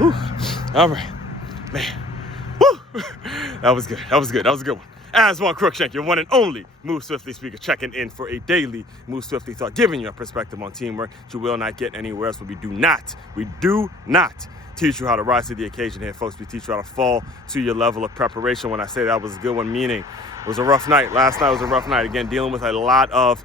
Whew. All right, man. Woo! That was good. That was good. That was a good one. As One Crookshank, your one and only Move Swiftly speaker, checking in for a daily Move Swiftly thought, giving you a perspective on teamwork that you will not get anywhere else. But we do not teach you how to rise to the occasion here, folks. We teach you how to fall to your level of preparation. When I say that was a good one, meaning it was a rough night. Last night was a rough night. Again, dealing with a lot of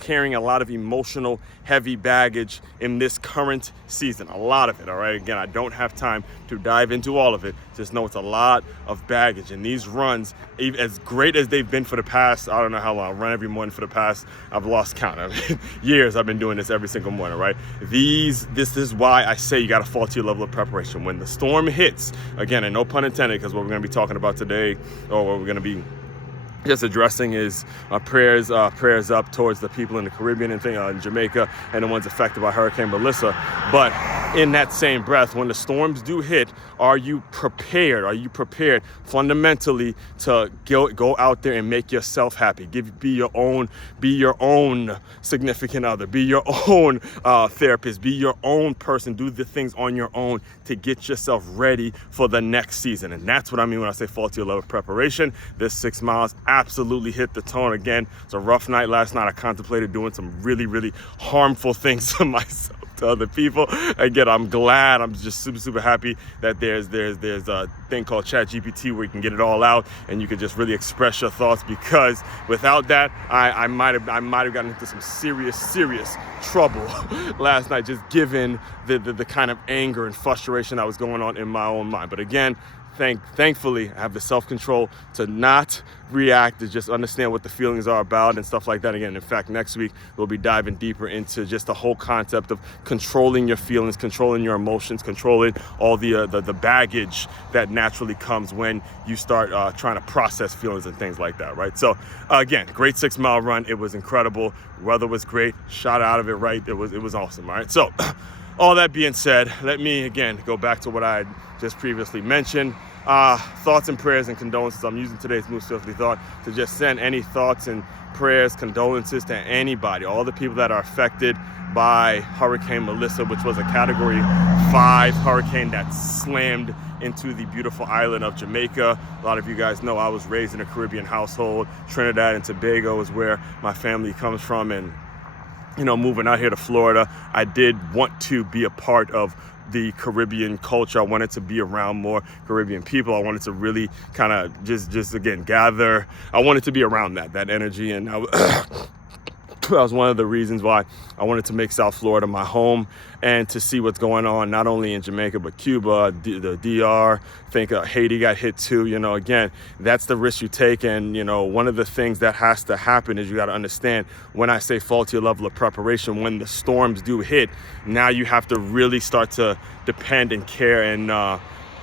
carrying a lot of emotional, heavy baggage in this current season. A lot of it, all right? Again, I don't have time to dive into all of it. Just know it's a lot of baggage. And these runs, as great as they've been for the past, I don't know how long, I run every morning for the past, I've lost count. I mean, years I've been doing this every single morning, right? This is why I say you got to fall to your level of preparation. When the storm hits, again, and no pun intended, because what we're going to be talking about today, or what we're going to be just addressing is prayers up towards the people in the Caribbean and in Jamaica and the ones affected by Hurricane Melissa. But in that same breath, when the storms do hit, are you prepared? Are you prepared fundamentally to go out there and make yourself happy? Be your own significant other, be your own therapist, be your own person. Do the things on your own to get yourself ready for the next season. And that's what I mean when I say fall to your level of preparation. This 6 miles absolutely hit the tone. Again, it's a rough night last night. I contemplated doing some really, really harmful things to myself, to other people. Again, I'm glad. I'm just super, super happy that there's a thing called ChatGPT where you can get it all out and you can just really express your thoughts, because without that, I might have gotten into some serious trouble last night, just given the kind of anger and frustration that was going on in my own mind. But again, thankfully, I have the self-control to not react, to just understand what the feelings are about and stuff like that. Again, in fact, next week, we'll be diving deeper into just the whole concept of controlling your feelings, controlling your emotions, controlling all the baggage that naturally comes when you start trying to process feelings and things like that, right? So, again, great 6 mile run. It was incredible. Weather was great. Shot out of it right. It was awesome, all right? So, all that being said, let me, again, go back to what I had just previously mentioned. Thoughts and prayers and condolences. I'm using today's Move Swiftly Thought to just send any thoughts and prayers, condolences to anybody, all the people that are affected by Hurricane Melissa, which was a Category 5 hurricane that slammed into the beautiful island of Jamaica. A lot of you guys know I was raised in a Caribbean household. Trinidad and Tobago is where my family comes from, and moving out here to Florida, I did want to be a part of the Caribbean culture. I wanted to be around more Caribbean people. I wanted to really kind of just again gather. I wanted to be around that energy, and that was one of the reasons why I wanted to make South Florida my home and to see what's going on, not only in Jamaica, but Cuba, the DR. I think Haiti got hit too. Again, that's the risk you take. And, one of the things that has to happen is you got to understand, when I say fall to your level of preparation, when the storms do hit, now you have to really start to depend and care and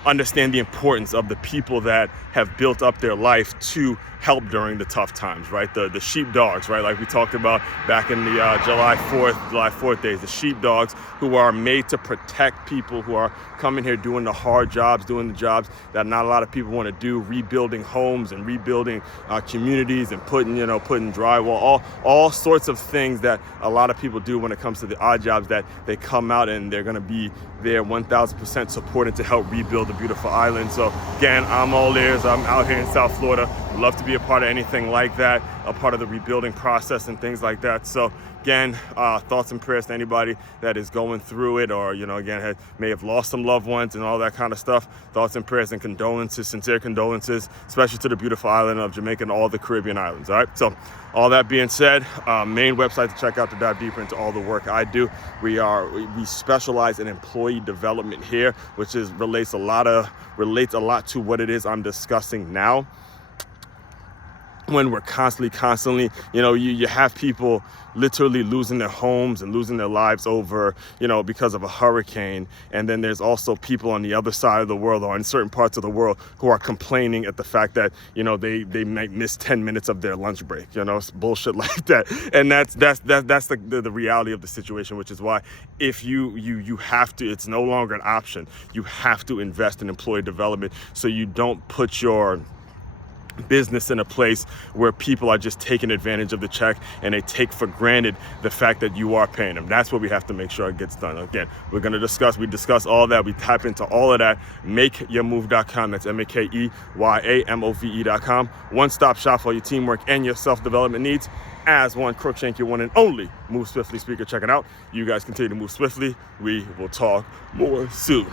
understand the importance of the people that have built up their life to help during the tough times, right? The sheepdogs, right? Like we talked about back in the July 4th days, the sheepdogs who are made to protect people who are coming here doing the hard jobs, doing the jobs that not a lot of people want to do, rebuilding homes and rebuilding communities and putting drywall, all sorts of things that a lot of people do when it comes to the odd jobs, that they come out and they're going to be there 1,000% supported to help rebuild the beautiful island. So again, I'm all ears. I'm out here in South Florida. Would love to be a part of anything like that, a part of the rebuilding process and things like that. So again, thoughts and prayers to anybody that is going through it, or again may have lost some loved ones and all that kind of stuff. Thoughts and prayers and condolences, sincere condolences, especially to the beautiful island of Jamaica and all the Caribbean islands. All right. So all that being said, main website to check out to dive deeper into all the work I do. We specialize in employee development here, which relates a lot to what it is I'm discussing now. When we're constantly, you have people literally losing their homes and losing their lives over, because of a hurricane. And then there's also people on the other side of the world, or in certain parts of the world, who are complaining at the fact that, they might miss 10 minutes of their lunch break, it's bullshit like that. And that's the reality of the situation, which is why if you have to, it's no longer an option. You have to invest in employee development so you don't put your business in a place where people are just taking advantage of the check and they take for granted the fact that you are paying them. That's what we have to make sure it gets done. Again, we discuss all that. We tap into all of that. MakeYourMove.com. That's MakeYamove.com. One-stop shop for your teamwork and your self-development needs. As one, Crookshank, your one and only Move Swiftly speaker. Checking out. You guys continue to move swiftly. We will talk more soon.